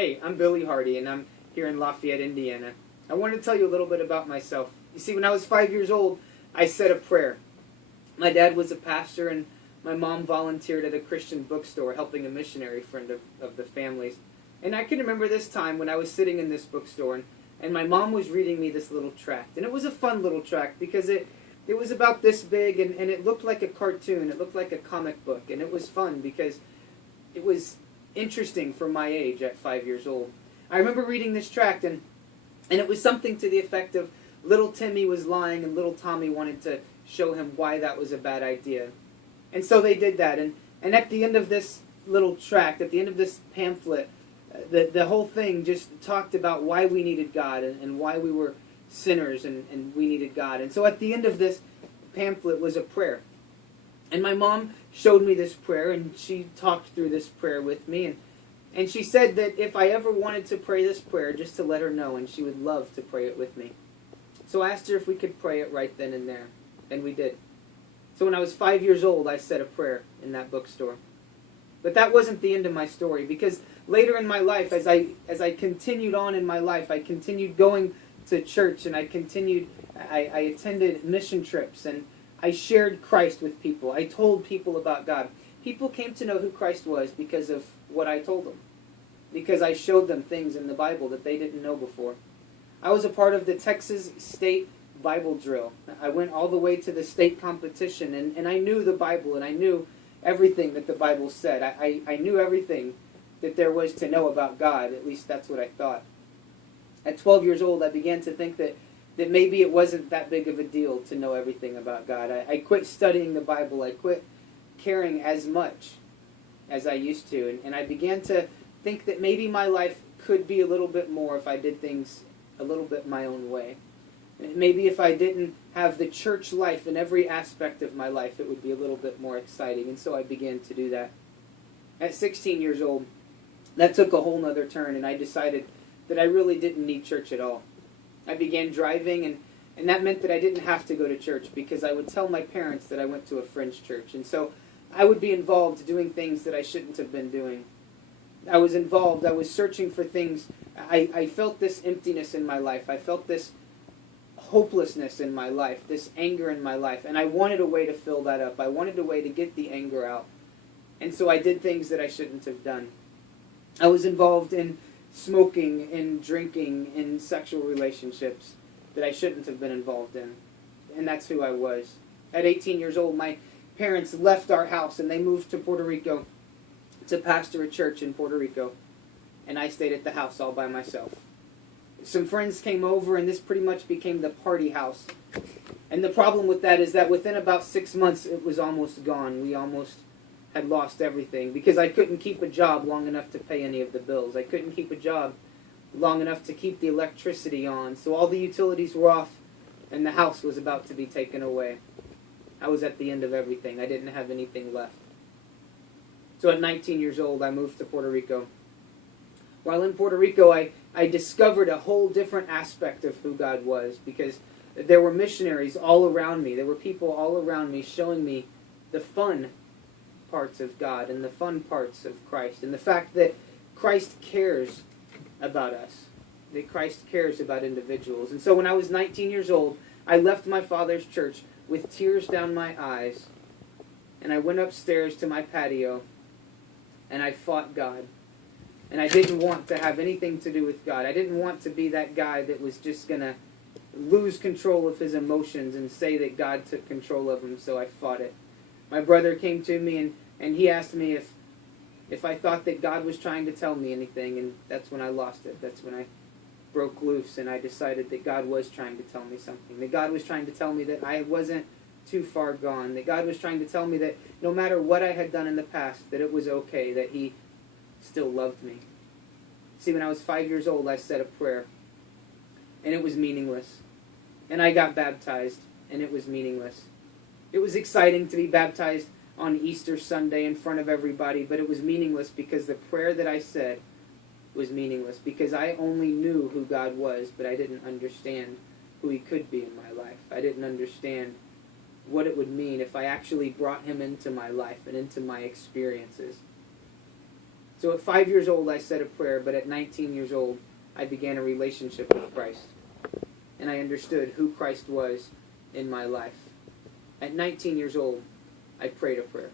Hey, I'm Billy Hardy, and I'm here in Lafayette, Indiana. I wanted to tell you a little bit about myself. You see, when I was 5 years old, I said a prayer. My dad was a pastor, and my mom volunteered at a Christian bookstore helping a missionary friend of the family's. And I can remember this time when I was sitting in this bookstore, and my mom was reading me this little tract. And it was a fun little tract because it was about this big, and it looked like a cartoon. It looked like a comic book, and it was fun because it was interesting for my age at 5 years old. I remember reading this tract, and it was something to the effect of little Timmy was lying and little Tommy wanted to show him why that was a bad idea. And so they did that. And at the end of this little tract, at the end of this pamphlet, the whole thing just talked about why we needed God and why we were sinners and we needed God. And so at the end of this pamphlet was a prayer. And my mom showed me this prayer, and she talked through this prayer with me. And she said that if I ever wanted to pray this prayer, just to let her know, and she would love to pray it with me. So I asked her if we could pray it right then and there, and we did. So when I was 5 years old, I said a prayer in that bookstore. But that wasn't the end of my story, because later in my life, as I continued on in my life, I continued going to church, and I attended mission trips, and I shared Christ with people. I told people about God. People came to know who Christ was because of what I told them, because I showed them things in the Bible that they didn't know before. I was a part of the Texas State Bible Drill. I went all the way to the state competition, and I knew the Bible, and I knew everything that the Bible said. I knew everything that there was to know about God. At least that's what I thought. At 12 years old, I began to think that maybe it wasn't that big of a deal to know everything about God. I quit studying the Bible. I quit caring as much as I used to. And I began to think that maybe my life could be a little bit more if I did things a little bit my own way. Maybe if I didn't have the church life in every aspect of my life, it would be a little bit more exciting. And so I began to do that. At 16 years old, that took a whole nother turn, and I decided that I really didn't need church at all. I began driving, and that meant that I didn't have to go to church because I would tell my parents that I went to a fringe church. And so I would be involved doing things that I shouldn't have been doing. I was involved. I was searching for things. I felt this emptiness in my life. I felt this hopelessness in my life, this anger in my life. And I wanted a way to fill that up. I wanted a way to get the anger out. And so I did things that I shouldn't have done. I was involved in smoking and drinking and sexual relationships that I shouldn't have been involved in. And that's who I was. At 18 years old, my parents left our house and they moved to Puerto Rico to pastor a church in Puerto Rico. And I stayed at the house all by myself. Some friends came over, and this pretty much became the party house. And the problem with that is that within about 6 months, it was almost gone. We almost had lost everything because I couldn't keep a job long enough to pay any of the bills. I couldn't keep a job long enough to keep the electricity on. So all the utilities were off, and the house was about to be taken away. I was at the end of everything. I didn't have anything left. So at 19 years old, I moved to Puerto Rico. While in Puerto Rico, I discovered a whole different aspect of who God was, because there were missionaries all around me. There were people all around me showing me the fun parts of God and the fun parts of Christ, and the fact that Christ cares about us, that Christ cares about individuals. And so when I was 19 years old, I left my father's church with tears down my eyes, and I went upstairs to my patio, and I fought God. And I didn't want to have anything to do with God. I didn't want to be that guy that was just going to lose control of his emotions and say that God took control of him, so I fought it. My brother came to me, and he asked me if I thought that God was trying to tell me anything, and that's when I lost it. That's when I broke loose, and I decided that God was trying to tell me something, that God was trying to tell me that I wasn't too far gone, that God was trying to tell me that no matter what I had done in the past, that it was okay, that He still loved me. See, when I was 5 years old, I said a prayer, and it was meaningless. And I got baptized, and it was meaningless. It was exciting to be baptized on Easter Sunday in front of everybody, but it was meaningless because the prayer that I said was meaningless, because I only knew who God was, but I didn't understand who He could be in my life. I didn't understand what it would mean if I actually brought Him into my life and into my experiences. So at 5 years old, I said a prayer, but at 19 years old, I began a relationship with Christ. And I understood who Christ was in my life. At 19 years old, I prayed a prayer.